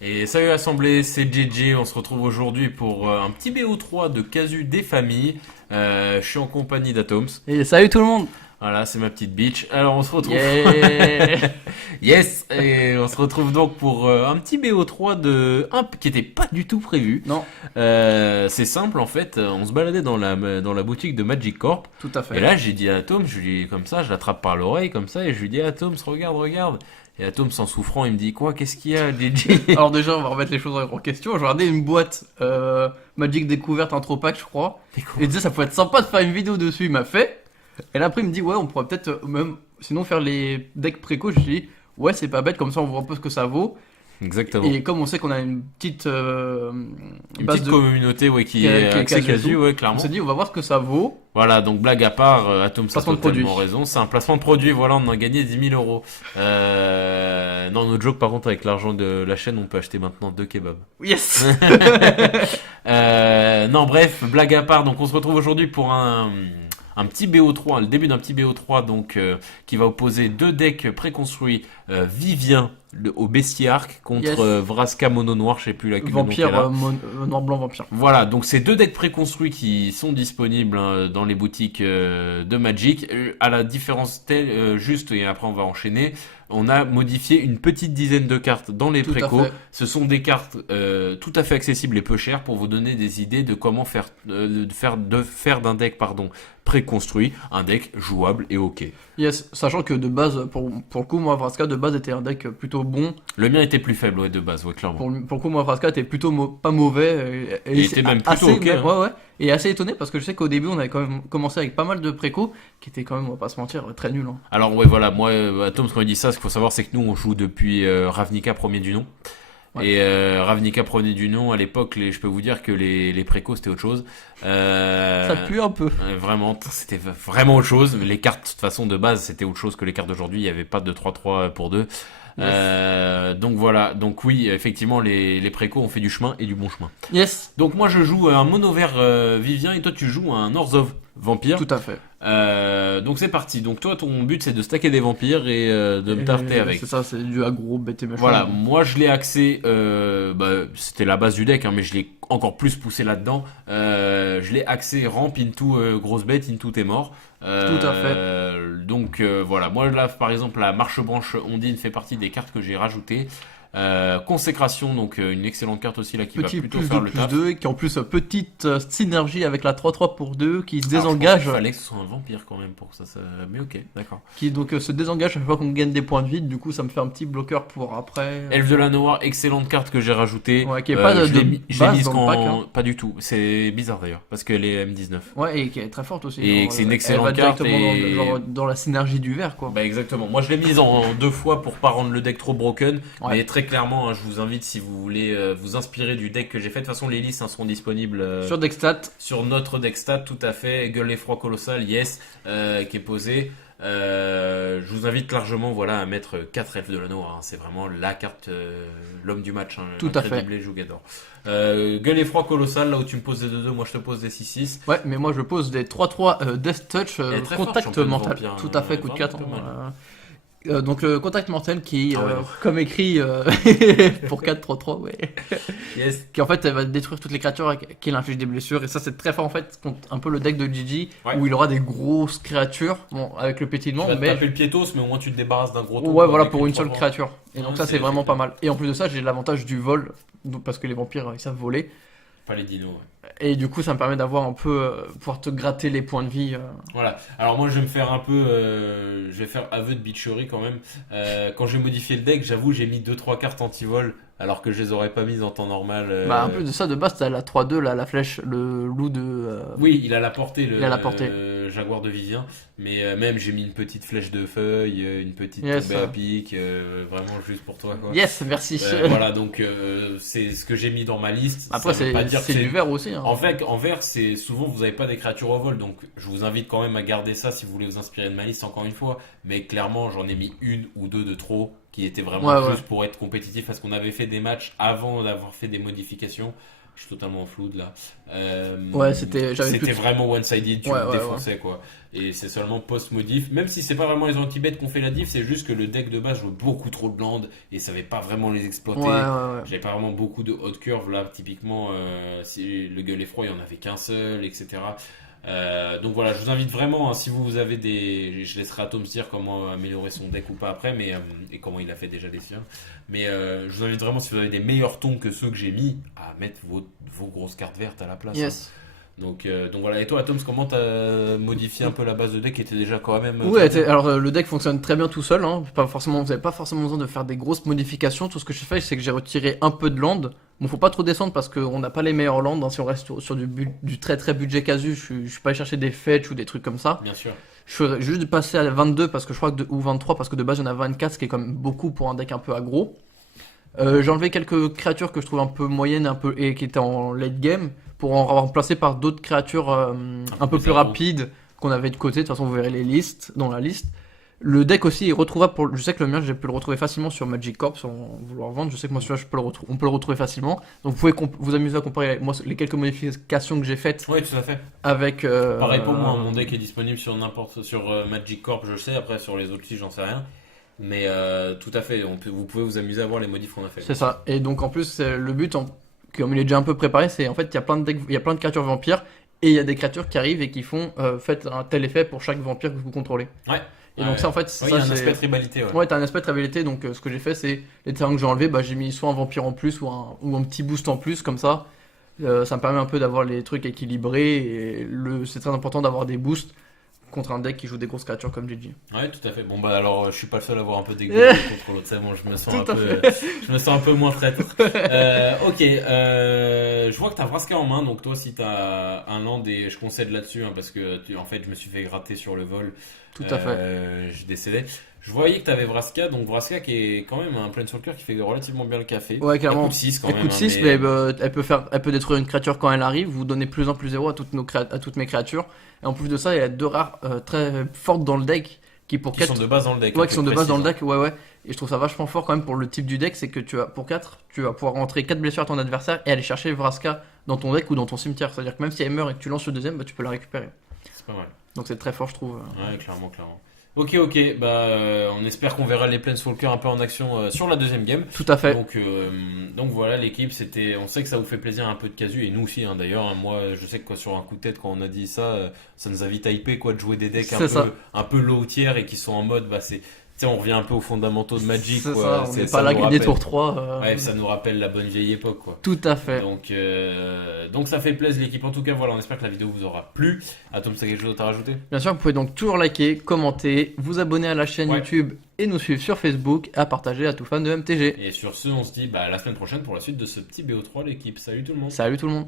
Et salut l'assemblée, c'est JJ, on se retrouve aujourd'hui pour un petit BO3 de Casu des familles. Je suis en compagnie d'Atoms. Et salut tout le monde. Voilà, c'est ma petite bitch. Alors on se retrouve. Yeah. Yes. Et on se retrouve donc pour un petit BO3 qui était pas du tout prévu. Non, C'est simple en fait, on se baladait dans la boutique de Magic Corp. tout à Et fait. là j'ai dit à Atoms, je lui dis comme ça, je l'attrape par l'oreille comme ça et je lui dis Atoms, regarde, regarde. Et Atoms en souffrant, il me dit quoi? Qu'est-ce qu'il y a, JJ? Alors déjà, on va remettre les choses en question. J'ai regardé une boîte Magic découverte Intropack, je crois. Et il disait ça pourrait être sympa de faire une vidéo dessus. Il m'a fait. Et là après, il me dit ouais, on pourrait peut-être même sinon faire les decks préco. Je lui dis ouais, c'est pas bête, comme ça on voit un peu ce que ça vaut. Exactement. Et comme on sait qu'on a une petite Une base petite de. communauté ouais, qui qui a- est qui a axée Casu et casu, tout, ouais, on clairement. s'est dit on va voir ce que ça vaut. Voilà, donc blague à part, Atom a Placement de totalement produit. raison. C'est un placement de produit, voilà, on a gagné 10 000 euros. Non, no joke, par contre, avec l'argent de la chaîne, on peut acheter maintenant 2 kebabs. Yes. Non, bref, blague à part, donc on se retrouve aujourd'hui pour un petit BO3, le début d'un petit BO3 donc qui va opposer deux decks préconstruits Vivien au Bestiarch contre Yes. Vraska Mono Noir, je sais plus laquelle Vampire noir blanc vampire. voilà, donc c'est deux decks préconstruits qui sont disponibles dans les boutiques de Magic. À la différence telle, juste, et après on va enchaîner, on a modifié une petite dizaine de cartes dans les Tout à précos. fait. Ce sont des cartes tout à fait accessibles et peu chères pour vous donner des idées de comment faire d'un deck préconstruit un deck jouable et ok. Yes, sachant que de base, pour le coup, moi, Vraska, de base, était un deck plutôt bon. Le mien était plus faible ouais, de base, ouais, clairement. Pour le coup, moi, Vraska était plutôt pas mauvais. Il était même plutôt ok, hein. Ouais, ouais. Et assez étonné parce que je sais qu'au début, on avait quand même commencé avec pas mal de préco qui étaient quand même, on va pas se mentir, très nuls. Hein. Alors ouais voilà, moi Atoms quand il dit ça, ce qu'il faut savoir c'est que nous on joue depuis Ravnica premier du nom. Ouais. Et Ravnica premier du nom, à l'époque, je peux vous dire que les précos c'était autre chose. Ça pue un peu. Vraiment, c'était vraiment autre chose. Les cartes, de toute façon, de base, c'était autre chose que les cartes d'aujourd'hui. Il n'y avait pas de 3-3 pour 2. Donc voilà, donc oui, effectivement, les précos ont fait du chemin et du bon chemin. Yes, Donc moi je joue un mono vert Vivien et toi tu joues un Orzhov Vampire. tout à fait. Donc c'est parti. Donc toi ton but c'est de stacker des vampires et de me tarter avec. C'est ça, c'est du aggro, bête et méchant. Voilà, moi je l'ai axé, c'était la base du deck, hein, mais je l'ai encore plus poussé là-dedans. Je l'ai axé ramp into grosse bête, into t'es mort. Tout à fait. Donc voilà, moi là par exemple la marche branche ondine fait partie des cartes que j'ai rajoutées. Consécration, donc une excellente carte aussi là qui Petit va plutôt plus faire 2 le plus taf. 2, qui en plus synergie synergie avec la 3-3 pour 2, qui se Alors, je pense désengage. qu'il fallait que ce soit un vampire quand même pour que ça. Mais ok, d'accord. Qui donc se désengage à chaque fois qu'on gagne des points de vie. Du coup, ça me fait un petit bloqueur pour après. Elfe de la Noire, excellente carte que j'ai rajoutée. Ouais, qui est pas je de l'ai base mise dans le pack, hein. pas du tout. C'est bizarre d'ailleurs, parce qu'elle est M19. Ouais, et qui est très forte aussi. Et genre, que c'est une elle excellente va carte directement et- dans la synergie du vert, quoi. Bah exactement. Moi je l'ai mise en 2 fois pour pas rendre le deck trop broken. Ouais. Mais très clairement, hein, je vous invite si vous voulez vous inspirer du deck que j'ai fait. De toute façon, les listes seront disponibles Sur Dextat, sur notre deck stat, tout à fait. Gueule l'effroi colossal, yes, qui est posé. Je vous invite largement voilà, à mettre 4 elfes de la Noire. Hein. C'est vraiment la carte, l'homme du match. Hein, Tout à fait. Incredible Jougador. Gueule effroi colossal, là où tu me poses des 2-2, moi je te pose des 6-6. ouais, mais moi je pose des 3-3 Death Touch, Elle est très forte, contact championne mental. vampire, Tout à fait, hein, coup de vraiment 4. pas mal. Donc contact mortel qui, Ah ouais, non. comme écrit pour 4-3-3, ouais. Yes. Qui en fait elle va détruire toutes les créatures qui inflige des blessures. Et ça c'est très fort en fait contre un peu le deck de Gigi Ouais. où il aura des grosses créatures, bon avec le Tu pétillement, vas te mais taper le piétos, mais au moins tu te débarrasses d'un gros tour. ouais voilà avec pour une seule 3-3. créature. Et donc Ouais, ça c'est vraiment effectivement. pas mal. Et en plus de ça j'ai l'avantage du vol, donc, parce que les vampires ils savent voler. Pas les dinos. Ouais. Et du coup ça me permet d'avoir un peu pouvoir te gratter les points de vie. Voilà. Alors moi je vais me faire un peu, je vais faire aveu de bitcherie quand même. Quand j'ai modifié le deck, j'avoue j'ai mis 2-3 cartes anti-vol alors que je les aurais pas mises en temps normal. Bah en plus de ça de base t'as la 3-2 là, la flèche, le loup de... Oui, il a la portée, Il a la portée. Jaguar de Vivien. Mais même j'ai mis une petite flèche de feuille, une petite Yes. tombée à pic, vraiment juste pour toi quoi. Yes, merci. Voilà donc c'est ce que j'ai mis dans ma liste. Après Ça veut pas dire que c'est du vert aussi. Hein. En vert, c'est souvent vous n'avez pas des créatures au vol, donc je vous invite quand même à garder ça si vous voulez vous inspirer de ma liste encore une fois. Mais clairement, j'en ai mis une ou deux de trop qui étaient vraiment Ouais, juste ouais. pour être compétitif parce qu'on avait fait des matchs avant d'avoir fait des modifications. Je suis totalement flou de là. Ouais, c'était vraiment one-sided, tu Ouais, me ouais, défonçais quoi. Et c'est seulement post-modif, même si c'est pas vraiment les anti-bêtes qui ont fait la diff, c'est juste que le deck de base jouait beaucoup trop de land et savait pas vraiment les exploiter. Ouais. J'avais pas vraiment beaucoup de hot curve là, typiquement si le gueule effroi il y en avait qu'un seul, etc. Donc voilà, je vous invite vraiment, hein, si vous avez des. Je laisserai Atom se dire comment améliorer son deck ou pas après, mais, et comment il a fait déjà des siens. Mais je vous invite vraiment, si vous avez des meilleurs tons que ceux que j'ai mis, à mettre vos grosses cartes vertes à la place. Yes. Hein. Donc voilà, et toi, Atom, comment t'as modifié un peu la base de deck qui était déjà quand même. Ouais, alors le deck fonctionne très bien tout seul. Hein. Vous n'avez pas forcément besoin de faire des grosses modifications. Tout ce que j'ai fait, c'est que j'ai retiré un peu de land. Bon, faut pas trop descendre parce qu'on n'a pas les meilleurs lands. Hein. Si on reste sur du très très budget casu, je suis pas allé chercher des fetch ou des trucs comme ça. Bien sûr. Je ferais juste passer à 22 parce que je crois que ou 23 parce que de base il y en a 24, ce qui est quand même beaucoup pour un deck un peu aggro. J'ai enlevé quelques créatures que je trouve un peu moyennes et qui étaient en late game pour en remplacer par d'autres créatures un peu plus rapides qu'on avait de côté. De toute façon, vous verrez les listes dans la liste. Le deck aussi est retrouvable je sais que le mien, j'ai pu le retrouver facilement sur Magic Corp sans vouloir vendre. Je sais que moi, celui-là, on peut le retrouver facilement. Donc, vous pouvez vous amuser à comparer les quelques modifications que j'ai faites. Oui, tout à fait. Avec. Pareil pour moi, mon deck est disponible sur Magic Corp, je sais. Après, sur les autres sites, j'en sais rien. Mais tout à fait, vous pouvez vous amuser à voir les modifs qu'on a fait. C'est ça. Et donc, en plus, le but, comme il est déjà un peu préparé, c'est en fait, il y a plein de créatures vampires. Et il y a des créatures qui arrivent et qui font faites un tel effet pour chaque vampire que vous contrôlez. Ouais. Et donc ça en fait, il y a un aspect tribalité. Ouais, t'as un aspect tribalité. Donc ce que j'ai fait, c'est les terrains que j'ai enlevés, j'ai mis soit un vampire en plus ou un petit boost en plus comme ça. Ça me permet un peu d'avoir les trucs équilibrés et c'est très important d'avoir des boosts contre un deck qui joue des grosses créatures comme Gigi. Ouais, tout à fait. Bon alors je suis pas le seul à avoir un peu d'égalité contre l'autre. C'est bon, je me sens un peu moins traître. Ok, je vois que t'as Vraska en main, donc toi si t'as un land et je concède là-dessus parce que en fait je me suis fait gratter sur le vol. Tout à fait. J'ai décédé. Je voyais que t'avais Vraska, donc Vraska qui est quand même un Planeswalker qui fait relativement bien le café. Ouais, clairement. Elle coûte 6 quand même. Elle coûte 6, mais elle peut détruire une créature quand elle arrive, vous donnez plus 1 plus 0 à toutes mes créatures. Et en plus de ça, il y a 2 rares très fortes dans le deck qui pour 4 sont de base dans le deck. Ouais, qui sont de base dans le deck, ouais. Et je trouve ça vachement fort quand même pour le type du deck, c'est que pour 4, tu vas pouvoir rentrer 4 blessures à ton adversaire et aller chercher Vraska dans ton deck ou dans ton cimetière. C'est-à-dire que même si elle meurt et que tu lances le deuxième, tu peux la récupérer. C'est pas mal. Donc c'est très fort, je trouve. Ouais, clairement. Ok, on espère qu'on verra les Planeswalkers un peu en action sur la deuxième game. Tout à fait. Donc voilà, l'équipe, on sait que ça vous fait plaisir un peu de casu, et nous aussi d'ailleurs. Moi, je sais que sur un coup de tête, quand on a dit ça, ça nous a vite hypé de jouer des decks un peu low tier et qui sont en mode, on revient un peu aux fondamentaux de Magic. C'est ça, on n'est pas là gagner tour 3. Ouais, ça nous rappelle la bonne vieille époque, quoi. Tout à fait. Donc ça fait plaisir l'équipe. En tout cas, voilà, on espère que la vidéo vous aura plu. Atom, c'est quelque chose à rajouter? Bien sûr, vous pouvez donc toujours liker, commenter, vous abonner à la chaîne YouTube et nous suivre sur Facebook, à partager à tout fan de MTG. Et sur ce, on se dit la semaine prochaine pour la suite de ce petit BO3 l'équipe. Salut tout le monde. Salut tout le monde.